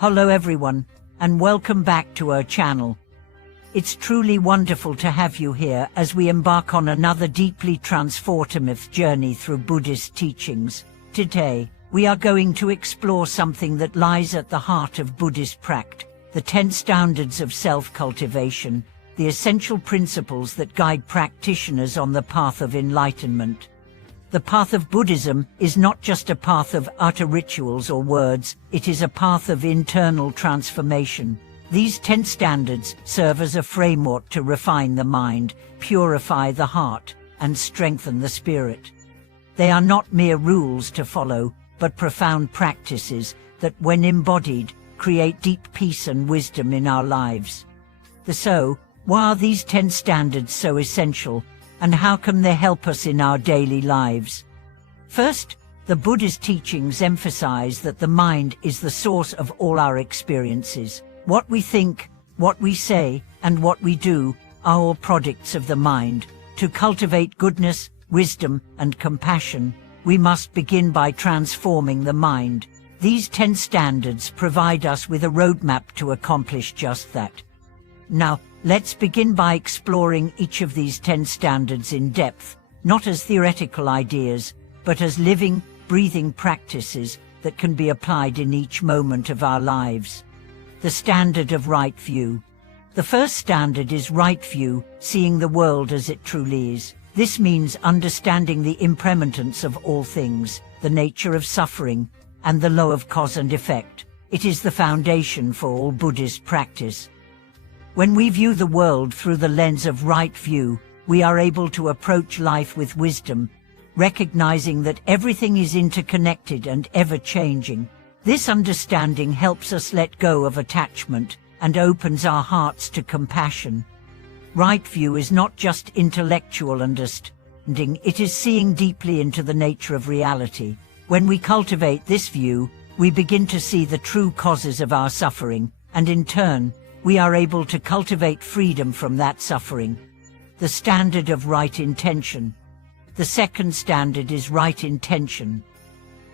Hello everyone, and welcome back to our channel. It's truly wonderful to have you here as we embark on another deeply transformative journey through Buddhist teachings. Today, we are going to explore something that lies at the heart of Buddhist practice, the 10 standards of self-cultivation, the essential principles that guide practitioners on the path of enlightenment. The path of Buddhism is not just a path of outer rituals or words, it is a path of internal transformation. These 10 standards serve as a framework to refine the mind, purify the heart, and strengthen the spirit. They are not mere rules to follow, but profound practices that, when embodied, create deep peace and wisdom in our lives. So, why are these 10 standards so essential? And how can they help us in our daily lives? First, the Buddhist teachings emphasize that the mind is the source of all our experiences. What we think, what we say, and what we do are all products of the mind. To cultivate goodness, wisdom, and compassion, we must begin by transforming the mind. These 10 standards provide us with a roadmap to accomplish just that. Now, let's begin by exploring each of these 10 standards in depth, not as theoretical ideas, but as living, breathing practices that can be applied in each moment of our lives. The standard of right view. The first standard is right view, seeing the world as it truly is. This means understanding the impermanence of all things, the nature of suffering, and the law of cause and effect. It is the foundation for all Buddhist practice. When we view the world through the lens of right view, we are able to approach life with wisdom, recognizing that everything is interconnected and ever-changing. This understanding helps us let go of attachment and opens our hearts to compassion. Right view is not just intellectual understanding, it is seeing deeply into the nature of reality. When we cultivate this view, we begin to see the true causes of our suffering, and in turn, we are able to cultivate freedom from that suffering. The standard of right intention. The second standard is right intention.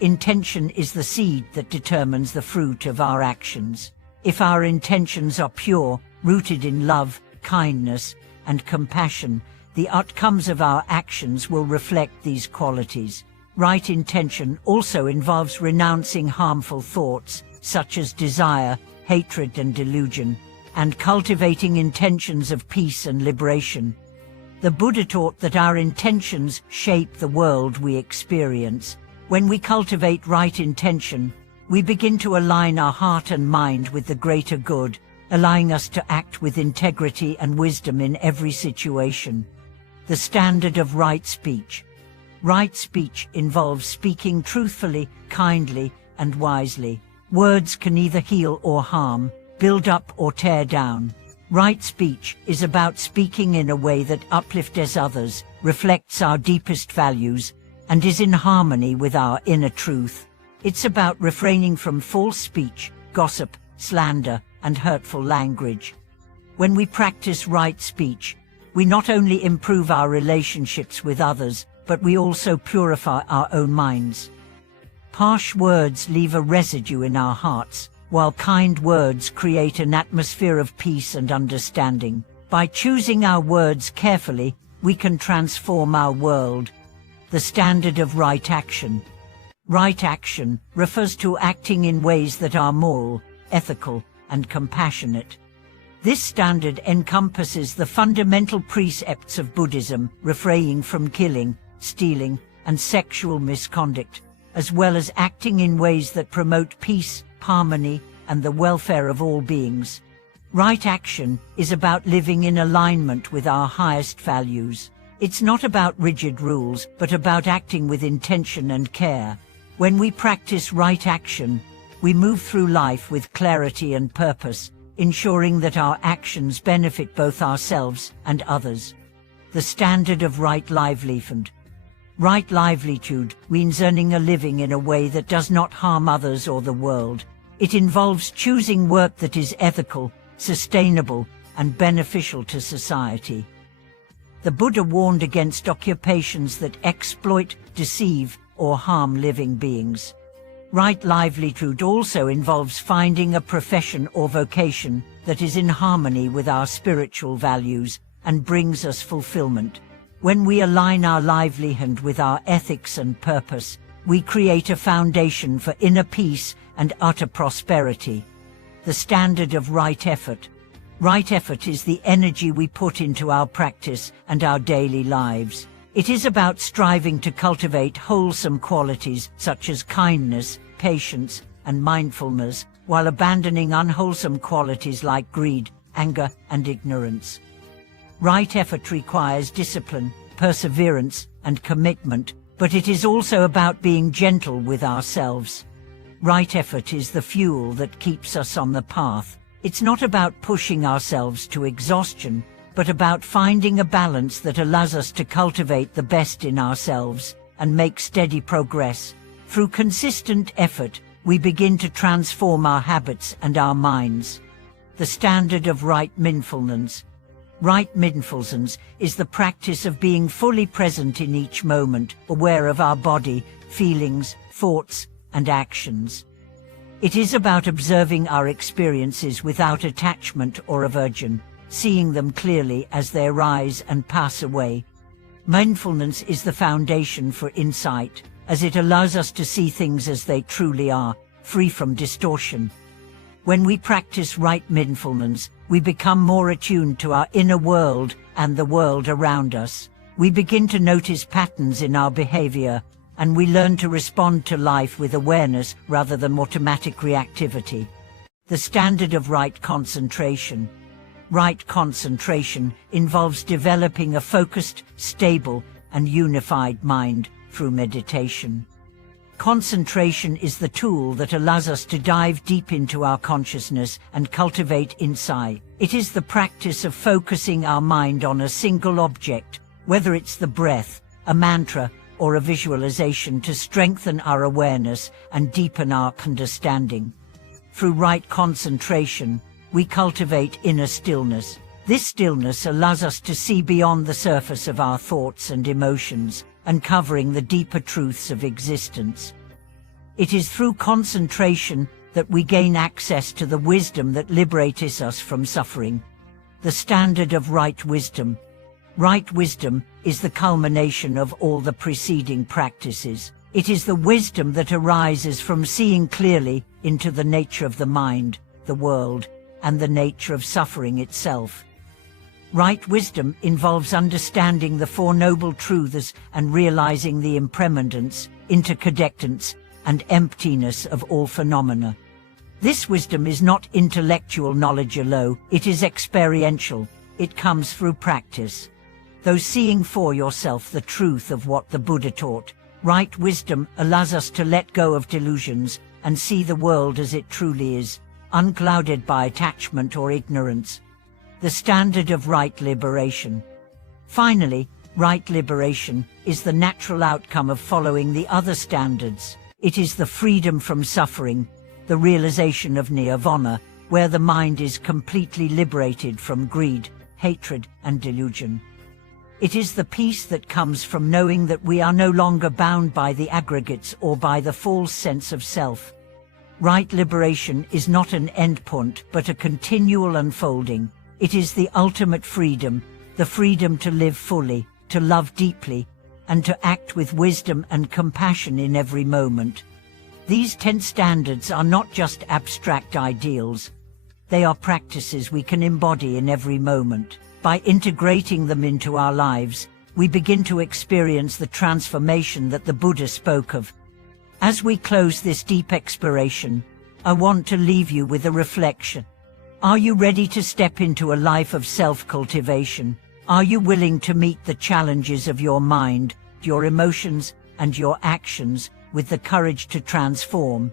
Intention is the seed that determines the fruit of our actions. If our intentions are pure, rooted in love, kindness, and compassion, the outcomes of our actions will reflect these qualities. Right intention also involves renouncing harmful thoughts, such as desire, hatred, and delusion, and cultivating intentions of peace and liberation. The Buddha taught that our intentions shape the world we experience. When we cultivate right intention, we begin to align our heart and mind with the greater good, allowing us to act with integrity and wisdom in every situation. The standard of right speech. Right speech involves speaking truthfully, kindly, and wisely. Words can either heal or harm, build up or tear down. Right speech is about speaking in a way that uplifts others, reflects our deepest values, and is in harmony with our inner truth. It's about refraining from false speech, gossip, slander, and hurtful language. When we practice right speech, we not only improve our relationships with others, but we also purify our own minds. Harsh words leave a residue in our hearts, while kind words create an atmosphere of peace and understanding. By choosing our words carefully, we can transform our world. The standard of right action. Right action refers to acting in ways that are moral, ethical, and compassionate. This standard encompasses the fundamental precepts of Buddhism, refraining from killing, stealing, and sexual misconduct, as well as acting in ways that promote peace, harmony, and the welfare of all beings. Right action is about living in alignment with our highest values. It's not about rigid rules, but about acting with intention and care. When we practice right action, we move through life with clarity and purpose, ensuring that our actions benefit both ourselves and others. The standard of right livelihood. Right livelihood means earning a living in a way that does not harm others or the world. It involves choosing work that is ethical, sustainable, and beneficial to society. The Buddha warned against occupations that exploit, deceive, or harm living beings. Right livelihood also involves finding a profession or vocation that is in harmony with our spiritual values and brings us fulfillment. When we align our livelihood with our ethics and purpose, we create a foundation for inner peace and utter prosperity. The standard of right effort. Right effort is the energy we put into our practice and our daily lives. It is about striving to cultivate wholesome qualities such as kindness, patience, and mindfulness, while abandoning unwholesome qualities like greed, anger, and ignorance. Right effort requires discipline, perseverance, and commitment, but it is also about being gentle with ourselves. Right effort is the fuel that keeps us on the path. It's not about pushing ourselves to exhaustion, but about finding a balance that allows us to cultivate the best in ourselves and make steady progress. Through consistent effort, we begin to transform our habits and our minds. The standard of right mindfulness. Right mindfulness is the practice of being fully present in each moment, aware of our body, feelings, thoughts, and actions. It is about observing our experiences without attachment or aversion, seeing them clearly as they arise and pass away. Mindfulness is the foundation for insight, as it allows us to see things as they truly are, free from distortion. When we practice right mindfulness, we become more attuned to our inner world and the world around us. We begin to notice patterns in our behavior, and we learn to respond to life with awareness rather than automatic reactivity. The standard of right concentration. Right concentration involves developing a focused, stable, and unified mind through meditation. Concentration is the tool that allows us to dive deep into our consciousness and cultivate insight. It is the practice of focusing our mind on a single object, whether it's the breath, a mantra, or a visualization, to strengthen our awareness and deepen our understanding. Through right concentration, we cultivate inner stillness. This stillness allows us to see beyond the surface of our thoughts and emotions, uncovering the deeper truths of existence. It is through concentration that we gain access to the wisdom that liberates us from suffering. The standard of right wisdom. Right wisdom is the culmination of all the preceding practices. It is the wisdom that arises from seeing clearly into the nature of the mind, the world, and the nature of suffering itself. Right wisdom involves understanding the Four Noble Truths and realizing the impermanence, interconnectedness, and emptiness of all phenomena. This wisdom is not intellectual knowledge alone, it is experiential. It comes through practice. Though seeing for yourself the truth of what the Buddha taught, right wisdom allows us to let go of delusions and see the world as it truly is, unclouded by attachment or ignorance. The standard of right liberation. Finally, right liberation is the natural outcome of following the other standards. It is the freedom from suffering, the realization of nirvana, where the mind is completely liberated from greed, hatred, and delusion. It is the peace that comes from knowing that we are no longer bound by the aggregates or by the false sense of self. Right liberation is not an endpoint, but a continual unfolding. It is the ultimate freedom, the freedom to live fully, to love deeply, and to act with wisdom and compassion in every moment. These 10 standards are not just abstract ideals. They are practices we can embody in every moment. By integrating them into our lives, we begin to experience the transformation that the Buddha spoke of. As we close this deep exploration, I want to leave you with a reflection. Are you ready to step into a life of self-cultivation? Are you willing to meet the challenges of your mind, your emotions, and your actions with the courage to transform?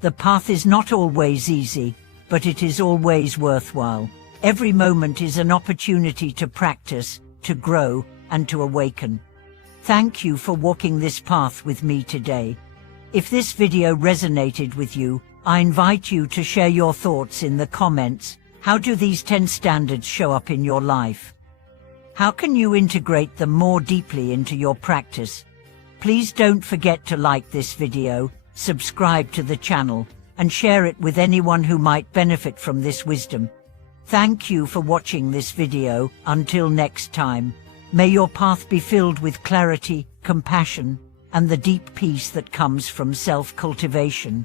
The path is not always easy, but it is always worthwhile. Every moment is an opportunity to practice, to grow, and to awaken. Thank you for walking this path with me today. If this video resonated with you, I invite you to share your thoughts in the comments. How do these 10 standards show up in your life? How can you integrate them more deeply into your practice? Please don't forget to like this video, subscribe to the channel, and share it with anyone who might benefit from this wisdom. Thank you for watching this video. Until next time, may your path be filled with clarity, compassion, and the deep peace that comes from self-cultivation.